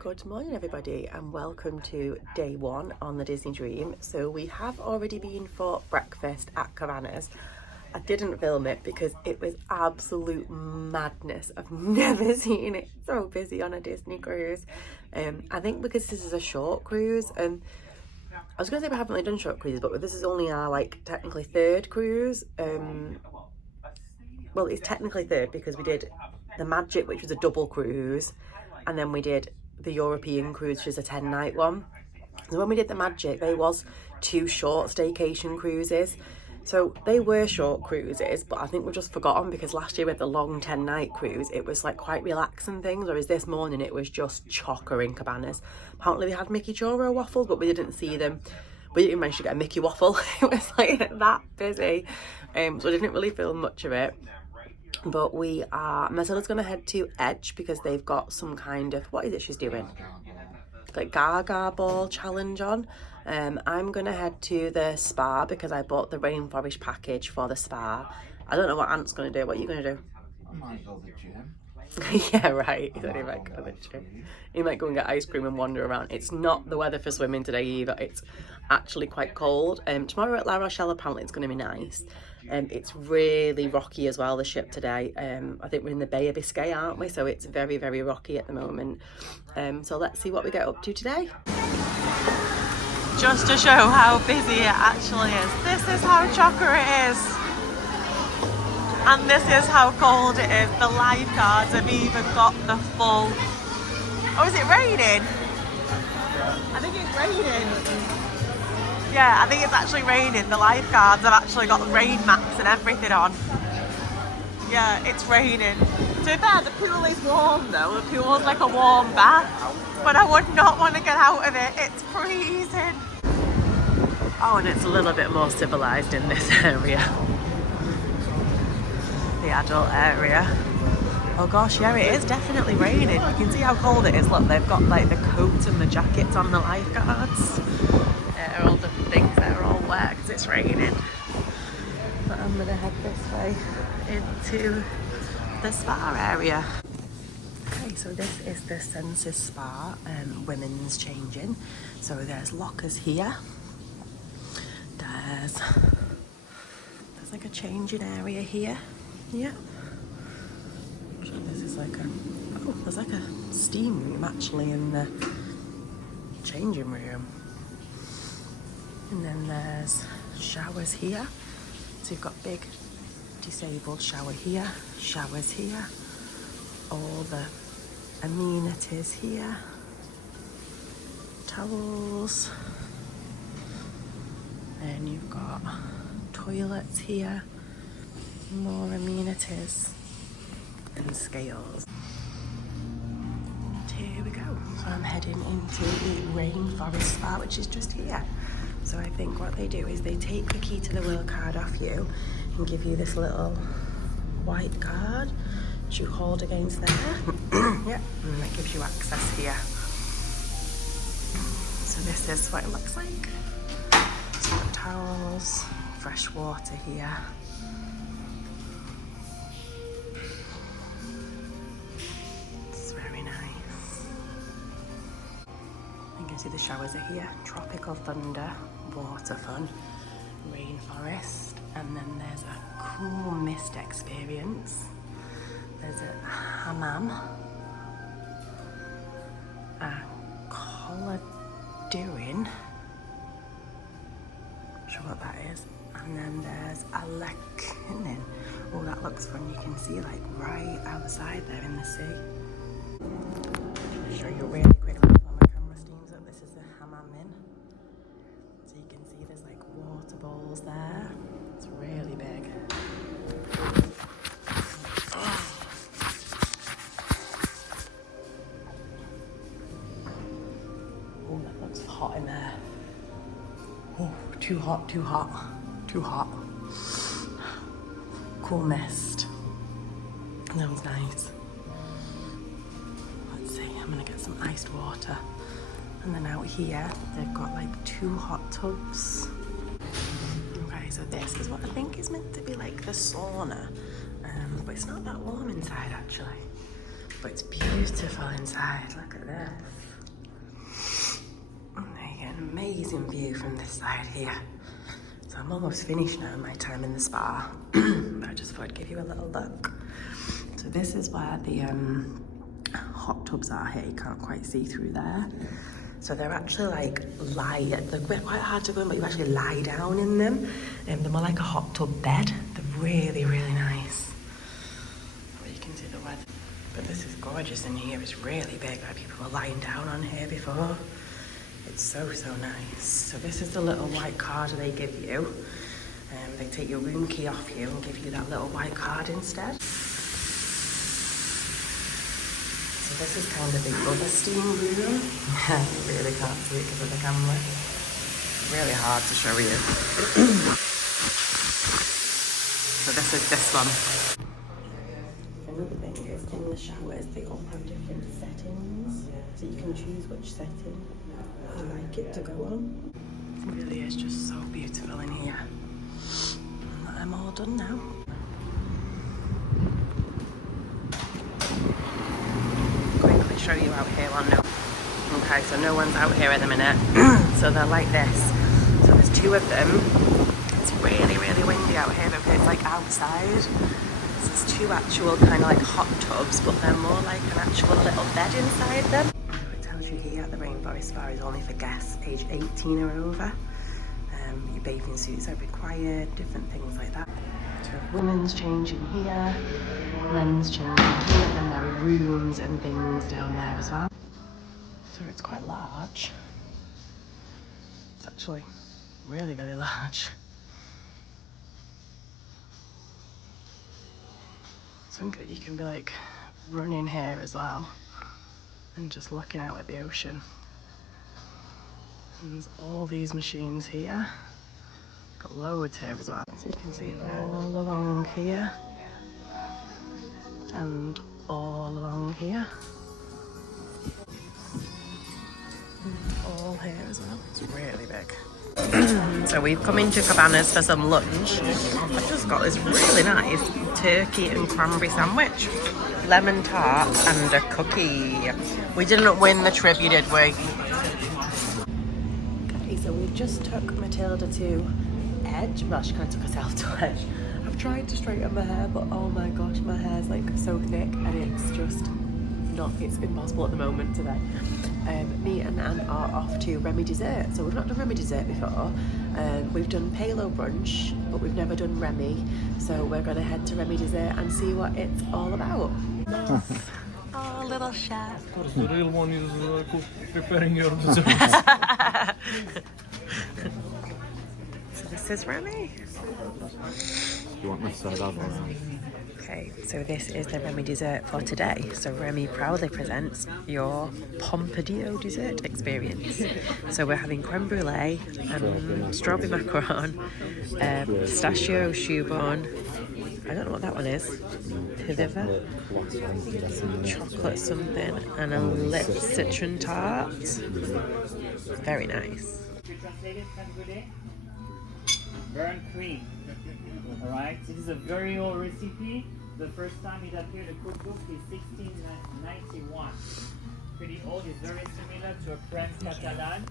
Good morning everybody and welcome to day one on the Disney Dream. So we have already been for breakfast at Cabanas. I didn't film it because it was absolute madness. I've never seen it so busy on a Disney cruise. I think because this is a short cruise, and I was going to say we haven't really done short cruises, but this is only our technically third cruise. Well, it's technically third because we did the Magic, which was a double cruise, and then we did the European cruise, which is a 10-night one. So when we did the Magic, they was two short staycation cruises. So they were short cruises, but I think we've just forgotten because last year we had the long 10-night cruise. It was quite relaxing things, whereas this morning it was just chocker in Cabanas. Apparently they had Mickey churro waffles, but we didn't see them. We didn't even manage to get a Mickey waffle. It was that busy. So I didn't really film much of it. But Matilda's going to head to Edge because they've got some kind of, what is it she's doing? Gaga ball challenge on. I'm going to head to the spa because I bought the rainforest package for the spa. I don't know what Ant's going to do. What are you going to do? I might go to the gym. Yeah, right. He said he might go to the gym. He might go and get ice cream and wander around. It's not the weather for swimming today either. It's actually quite cold. Tomorrow at La Rochelle apparently it's going to be nice. It's really rocky as well, the ship today. I think we're in the Bay of Biscay, aren't we? So it's very, very rocky at the moment. So let's see what we get up to today. Just to show how busy it actually is. This is how chocker it is. And this is how cold it is. The lifeguards have even got the full... Oh, is it raining? I think it's raining. Yeah, I think it's actually raining. The lifeguards have actually got rain mats and everything on. Yeah, it's raining. To be fair, the pool is warm though. The pool's like a warm bath. But I would not want to get out of it. It's freezing. Oh, and it's a little bit more civilised in this area. The adult area. Oh gosh, yeah, it is definitely raining. You can see how cold it is. Look, they've got the coats and the jackets on the lifeguards. All the things that are all wet because it's raining. But I'm gonna head this way into the spa area. Okay, so this is the Senses Spa women's changing. So there's lockers here. There's a changing area here. Yeah. So this is there's a steam room actually in the changing room. And then there's showers here. So you've got big disabled shower here, showers here, all the amenities here, towels. Then you've got toilets here, more amenities and scales. And here we go. So I'm heading into the rainforest spa, which is just here. So I think what they do is they take the key to the world card off you and give you this little white card which you hold against there. Yep, and that gives you access here. So this is what it looks like. So you've got towels, fresh water here. It's very nice. You can see the showers are here. Tropical thunder, water fun, rainforest, and then there's a cool mist experience. There's a hammam, a coladurin, not sure what that is, and then there's a lekinin. Oh, that looks fun. You can see right outside there in the sea. I'll show you really quickly before my camera steams up. This is the hammam in. So you can see there's water bowls there. It's really big. Oh, that looks hot in there. Oh, too hot, too hot, too hot. Cool mist. That was nice. Let's see, I'm gonna get some iced water. And then out here, they've got two hot tubs. Okay, so this is what I think is meant to be the sauna. But it's not that warm inside actually. But it's beautiful inside, look at this. amazing view from this side here. So I'm almost finished now my time in the spa, but I just thought I'd give you a little look. So this is where the hot tubs are here. You can't quite see through there. So they're actually like they're quite hard to go in, but you actually lie down in them. They're more like a hot tub bed. They're really, really nice. Well, you can see the weather. But this is gorgeous in here. It's really big. Like people were lying down on here before. It's so, so nice. So this is the little white card they give you. They take your room key off you and give you that little white card instead. So this is kind of the other steam room. You really can't see it because of the camera. Really hard to show you. So this is this one. Another thing is in the showers they all have different settings. So you can choose which setting you like it to go on. It really is just so beautiful in here. And I'm all done now. Quickly show you out here on no. Okay, so no one's out here at the minute. So they're like this. So there's two of them. It's really, really windy out here because it's like outside. So there's two actual kind of like hot tubs, but they're more like an actual little bed inside them. It tells you here the rainforest spa is only for guests aged 18 or over. Your bathing suits are required, different things like that. So women's changing here, men's changing here, and there are rooms and things down there as well. So it's quite large. It's actually really, really large. So you can be like running here as well and just looking out at the ocean. And there's all these machines here. Got loads here as well. So you can see all along here and all along here. And all here as well. It's really big. So we've come into Cabanas for some lunch. I've just got this really nice turkey and cranberry sandwich, lemon tart and a cookie. We didn't win the trivia, did we? Okay, so we just took Matilda to Edge. Well, she kind of took herself to Edge. I've tried to straighten my hair, but oh my gosh, my hair's like so thick and it's just not, it's impossible at the moment today. Me and Anne are off to Remy Dessert. So we've not done Remy Dessert before. We've done Palo Brunch, but we've never done Remy. So we're going to head to Remy Dessert and see what it's all about. Oh, little chef. Of course, the real one is preparing your dessert. So this is Remy. You want me to set up? Okay, so this is the Remy dessert for today. So Remy proudly presents your Pompadio dessert experience. So we're having creme brulee, strawberry macaron, pistachio shoebone, I don't know what that one is, deliver, chocolate something, and a lip citron tart. Very nice. Burnt cream. Alright, this is a very old recipe. The first time it appeared in the cookbook is 1691. Pretty old, it's very similar to a crème catalane,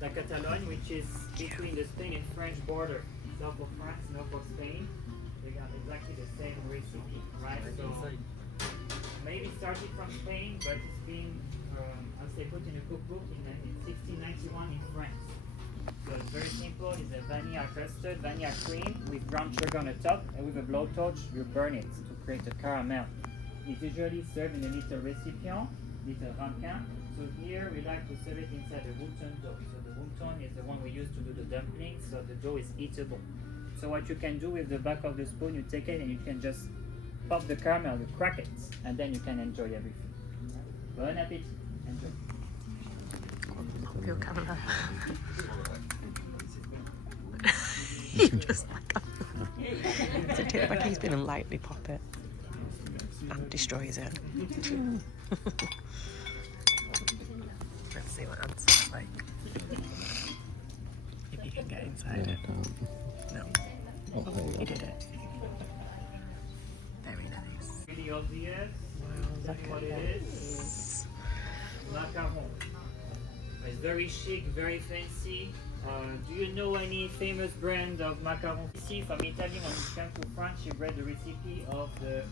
la Catalogne, which is between the Spain and French border. South of France, north of Spain. They got exactly the same recipe, right? So maybe started from Spain, but it's been, I'll say, put in a cookbook in 1691 in France. So it's very simple. It's a vanilla custard, vanilla cream with brown sugar on the top, and with a blowtorch you burn it to create a caramel. It's usually served in a little recipient, little ramequin. So here we like to serve it inside the wooden dough. So the wooden is the one we use to do the dumplings, so the dough is eatable. So what you can do with the back of the spoon, you take it and you can just pop the caramel, you crack it, and then you can enjoy everything. Bon appetit. Enjoy. Pop your camera. You just like so take it back in his bin and lightly pop it and destroys it. Let's see what Ant's looks like. If you can get inside it. No. You did it. Very nice. Really obvious. Wow, look what at it this. is. Macaron. It's very chic, very fancy. Do you know any famous brand of macarons? Ici, from Italy, when you came to France, she bred the recipe of the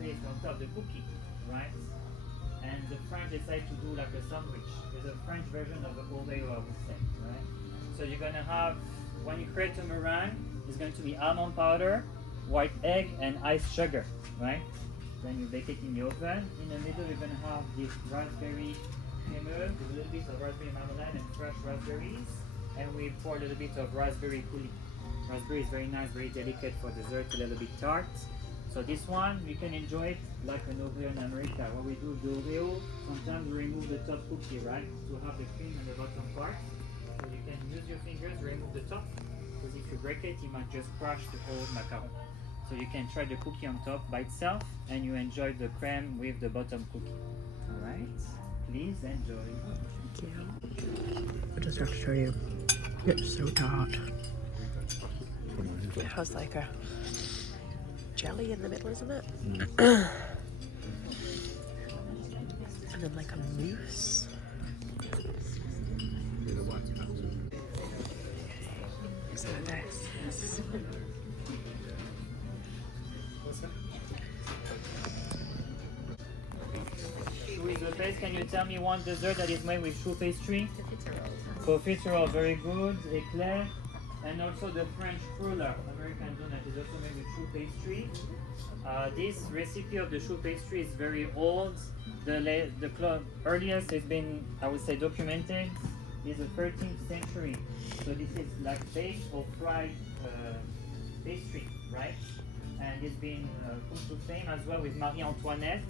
paste on top, the cookie, right? And the French decide to do like a sandwich. There's a French version of the Oreo, I would say, right? So you're gonna have, when you create a meringue, it's going to be almond powder, white egg, and iced sugar, right? Then you bake it in the oven. In the middle, you're gonna have this raspberry creamer with a little bit of raspberry marmalade and fresh raspberries. And we pour a little bit of raspberry coulis. Raspberry is very nice, very delicate for dessert, a little bit tart. So this one, you can enjoy it like an Oreo in America. What we do, the Oreo, sometimes we remove the top cookie, right? To have the cream on the bottom part. So you can use your fingers, remove the top. Because if you break it, you might just crush the whole macaron. So you can try the cookie on top by itself, and you enjoy the creme with the bottom cookie. Alright, please enjoy. Thank you. I just have to show you. It's so tart. It has like a jelly in the middle, isn't it? And then like a mousse. So this. With the base, can you tell me one dessert that is made with choux pastry? Profiterole, very good. Eclair, and also the French cruller, American donut, is also made with choux pastry. This recipe of the choux pastry is very old. The earliest has been, I would say, documented is the 13th century. So this is like baked or fried pastry, right? And it's been put to fame as well with Marie Antoinette.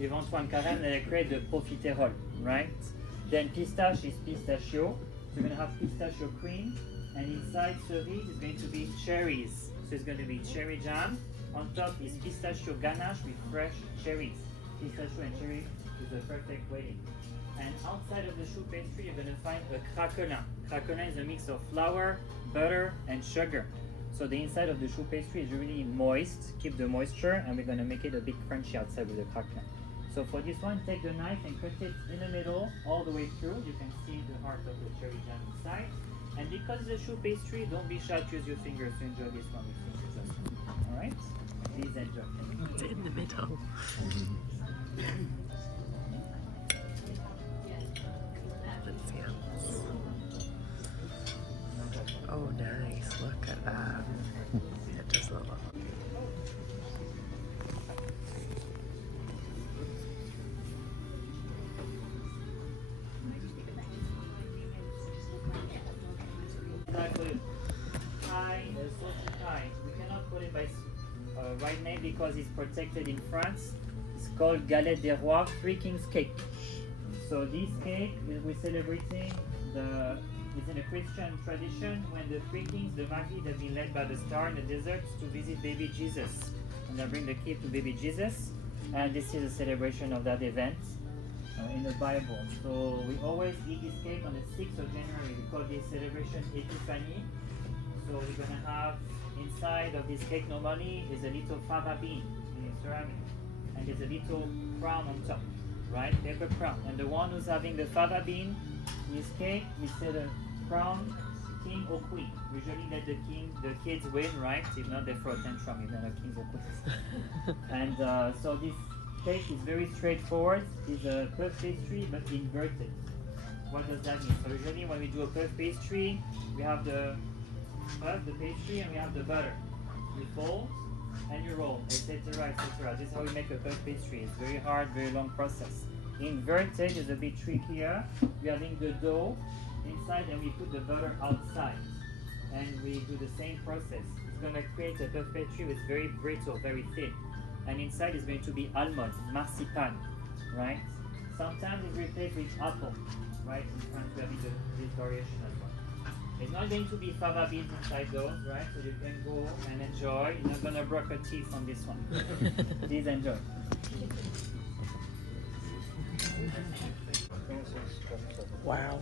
With Antoine Carême, they created the profiterole, right? Then pistache is pistachio. So you're going to have pistachio cream, and inside cerise is going to be cherries. So it's going to be cherry jam. On top is pistachio ganache with fresh cherries. Pistachio and cherry is the perfect wedding. And outside of the choux pastry, you're going to find a craquelin. Craquelin is a mix of flour, butter, and sugar. So the inside of the choux pastry is really moist. Keep the moisture, and we're going to make it a bit crunchy outside with the craquelin. So for this one, take the knife and cut it in the middle all the way through. You can see the heart of the cherry jam inside. And because it's a choux pastry, don't be shy to use your fingers to enjoy this one with fingers as well. Alright? Please enjoy. It's in the middle. Let's see. Oh, nice. Look at that. It does look. We cannot call it by right name because it's protected in France. It's called Galette des Rois, Three Kings cake. So this cake, we're celebrating it's in a Christian tradition when the three kings, the Magi, have been led by the star in the desert to visit baby Jesus. And they bring the cake to baby Jesus. And this is a celebration of that event in the Bible. So we always eat this cake on the 6th of January. We call this celebration Epiphany. So we're going to have inside of this cake normally is a little fava bean in ceramic. And there's a little crown on top, right? Paper crown. And the one who's having the fava bean in his cake, we say the crown king or queen. Usually let the kids win, right? If not, they throw a tantrum if they're not kings or queens. And so this cake is very straightforward. It's a puff pastry but inverted. What does that mean? So usually when we do a puff pastry, we have the pastry, and we have the butter. You fold and you roll, etc., etc. This is how we make a puff pastry. It's very hard, very long process. Inverted is a bit trickier. We are having the dough inside and we put the butter outside. And we do the same process. It's going to create a puff pastry with very brittle, very thin. And inside is going to be almond, marzipan, right? Sometimes it's replaced with apple, right? In France we have this variation as well. It's not going to be fava beans inside those, right? So you can go and enjoy. You're not going to break a teeth on this one. Please enjoy. Wow.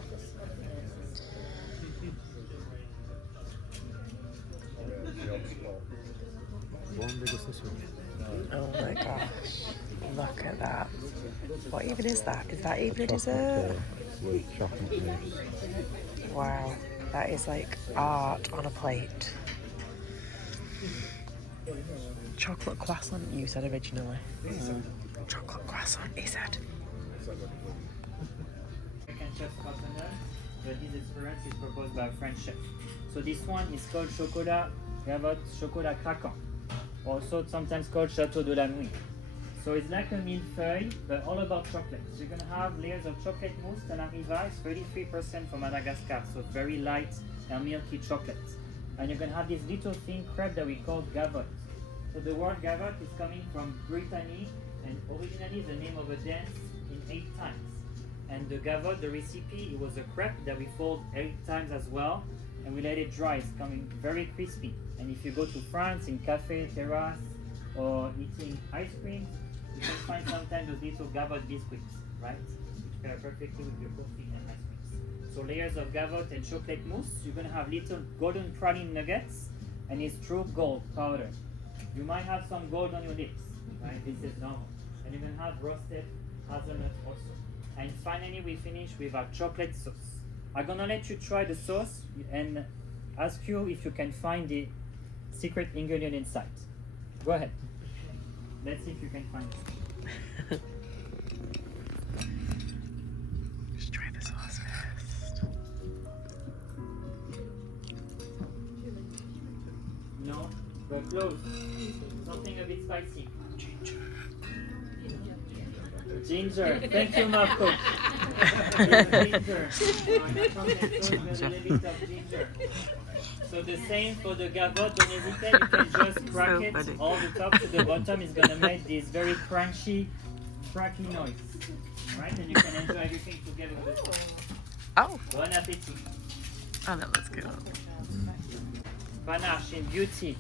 Oh my gosh. Look at that. What even is that? Is that even a dessert? with chocolate mousse. Wow, that is like art on a plate. Chocolate croissant, you said originally. Chocolate croissant, he said. American chef coconut, but this experience is proposed by a French chef. So this one is called chocolat gavotte chocolat craquant, also sometimes called Chateau de la Nuit. So it's like a millefeuille, but all about chocolate. So you're gonna have layers of chocolate mousse. Tenerife is 33% from Madagascar, so very light and milky chocolate. And you're gonna have this little thin crepe that we call gavotte. So the word gavotte is coming from Brittany, and originally the name of a dance in 8 times. And the gavotte, the recipe, it was a crepe that we fold 8 times as well, and we let it dry. It's coming very crispy. And if you go to France in cafe, terrace, or eating ice cream, you can find sometimes those little gavotte biscuits, right? Which pair perfectly with your coffee and ice creams. So layers of gavotte and chocolate mousse. You're gonna have little golden praline nuggets, and it's true gold powder. You might have some gold on your lips, right? This is normal. And you're gonna have roasted hazelnut also. And finally, we finish with our chocolate sauce. I'm gonna let you try the sauce and ask you if you can find the secret ingredient inside. Go ahead. Let's see if you can find it. Just try the sauce first. No, but close. Something a bit spicy. Ginger. Thank you, Marco. Ginger. Ginger. So the same for the gavotte. Don't hesitate. You can just crack So it funny. all the top to the bottom. It's gonna make this very crunchy, cracky noise, right? And you can enjoy everything together with the sauce. Oh, Bon appetit. oh, that looks good. Panache in beauty.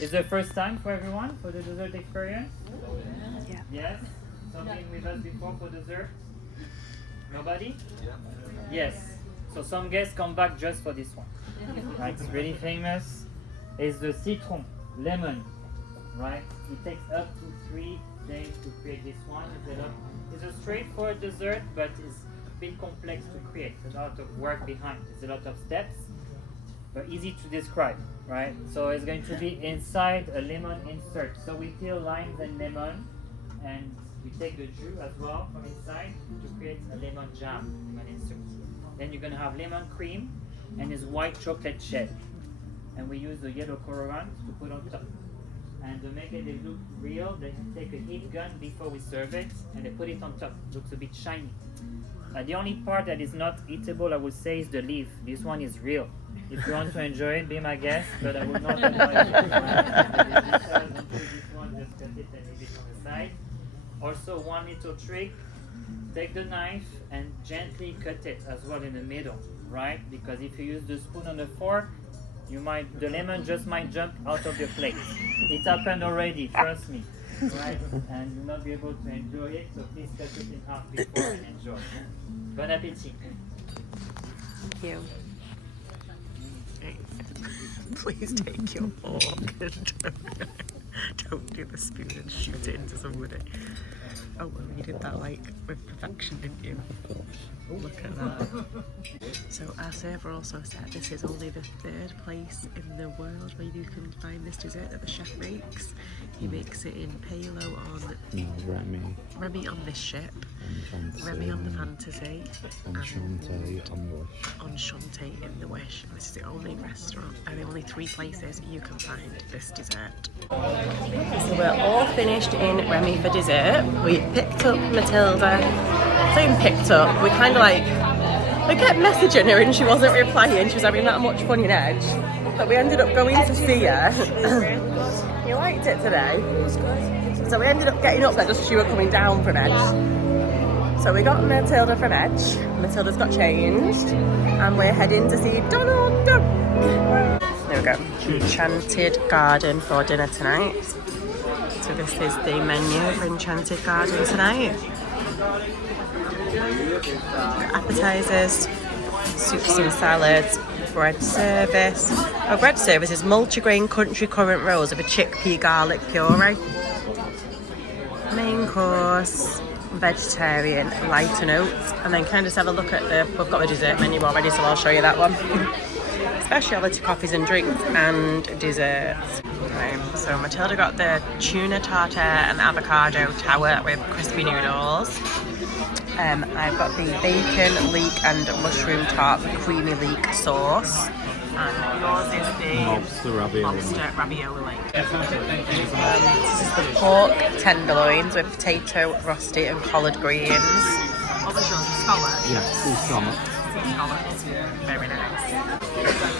Is the first time for everyone for the dessert experience? Yeah. Yes? Something with us before for dessert? Nobody? Yes. So some guests come back just for this one. Right, it's really famous. It's the citron, lemon, right? It takes up to 3 days to create this one. It's a straightforward dessert, but it's a bit complex to create. There's a lot of work behind. There's a lot of steps, but easy to describe, right? So it's going to be inside a lemon insert. So we peel limes and lemon, and we take the jus as well from inside to create a lemon jam, lemon insert. Then you're gonna have lemon cream and this white chocolate shell. And we use the yellow colorant to put on top. And to make it look real, they take a heat gun before we serve it and they put it on top. It looks a bit shiny. The only part that is not eatable, I would say, is the leaf. This one is real. If you want to enjoy it, be my guest, but I would not advise you. This one, just cut it and leave it on the side. Also, one little trick, take the knife and gently cut it as well in the middle, right? Because if you use the spoon on the fork, the lemon just might jump out of your plate. It happened already, trust me, right? And you'll not be able to enjoy it, so please cut it in half before and enjoy. Bon appetit. Thank you. Please take your fork and don't do the spoon and shoot it into somebody. Oh, well, you did that like with perfection, didn't you? Of course. Look at that. So our server also said this is only the 3rd place in the world where you can find this dessert that the chef makes. He makes it in Palo on No, Remy on this ship, Enchanted, Remy on the Fantasy, Enchanted on the Wish. Enchanted in the Wish. This is the only restaurant and the only 3 places you can find this dessert. So we're all finished in Remy for dessert. We picked up Matilda. Same picked up. We kind of like, we kept messaging her and she wasn't replying. She was having that much fun in Edge. But we ended up going to see her. You liked it today? It was good. So we ended up getting up there just as you were coming down from Edge. So we got Matilda from Edge. Matilda's got changed. And we're heading to see Donald Duck. There we go. Enchanted Garden for dinner tonight. So this is the menu for Enchanted Garden tonight. Appetizers, soups and salads, bread service. Our bread service is multigrain country currant rolls with a chickpea garlic puree. Main course, vegetarian, lighter notes, and then can I just have a look at we've got the dessert menu already, so I'll show you that one. Specialty coffees and drinks and desserts. Okay, so Matilda got the tuna tartare and avocado tower with crispy noodles. I've got the bacon leek and mushroom tart with creamy leek sauce. And yours is the Lobster ravioli. This is the pork tenderloins with potato, rosti and collard greens. What was yours, a scallop? Yeah, full scallop. Very nice.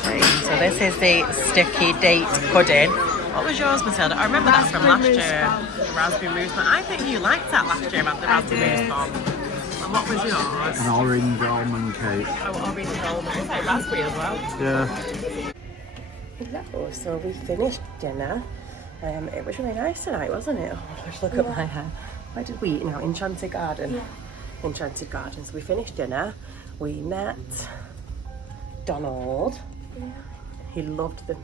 Okay, so this is the sticky date pudding. What was yours, Matilda? I remember that from last year. Raspberry mousse. But I think you liked that last year about the raspberry mousse bomb. And what was yours? An orange almond cake. Oh, orange almond. Was it raspberry as well? Yeah. Hello, so we finished dinner. It was really nice tonight, wasn't it? Oh, let's look at my hair. Where did we eat now? Enchanted Garden. Yeah. Enchanted Garden. So we finished dinner. We met Donald. Yeah. He loved the...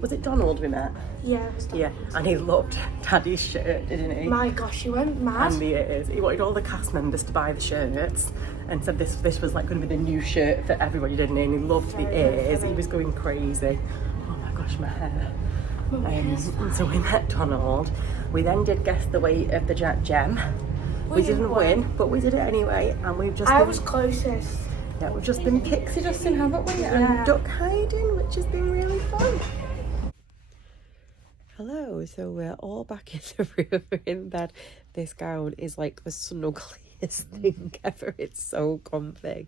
was it Donald we met? Yeah, it was Donald. Yeah, and he loved Daddy's shirt, didn't he? My gosh, he went mad. And the ears. He wanted all the cast members to buy the shirts and said this was like going to be the new shirt for everybody, didn't he? And he loved the ears. He was going crazy. Oh my gosh, my hair. And so we met Donald. We then did guess the weight of the Jack Gem. We didn't win, but we did it anyway. And we've just... I was closest. Yeah, we've just been pixie dusting, haven't we? Yeah. And duck hiding, which has been really fun. Hello, so we're all back in the room in bed. This gown is like the snuggliest thing ever. It's so comfy.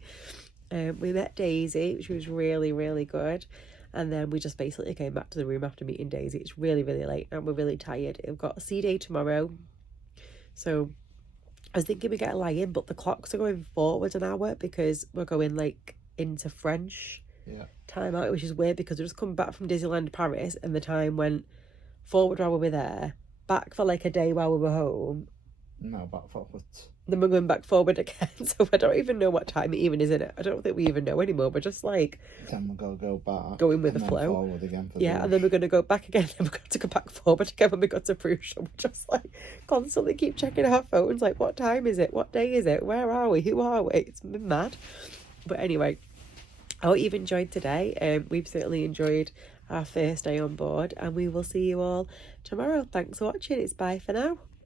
We met Daisy, which was really, really good. And then we just basically came back to the room after meeting Daisy. It's really, really late and we're really tired. We've got a sea day tomorrow. So I was thinking we get a lie in, but the clocks are going forward an hour because we're going like into French time out, which is weird because we just come back from Disneyland Paris and the time went forward while we were there, back for like a day while we were home. No, back forwards. Then we're going back forward again. So I don't even know what time it even is in it. I don't think we even know anymore. We're just like... Then we're going to go back. Going with the flow. Forward again for and then we're going to go back again. Then we're going to go back forward again when we got to Bruges. We're just like constantly keep checking our phones. Like, what time is it? What day is it? Where are we? Who are we? It's been mad. But anyway, I hope you've enjoyed today. We've certainly enjoyed our first day on board. And we will see you all tomorrow. Thanks for watching. It's bye for now.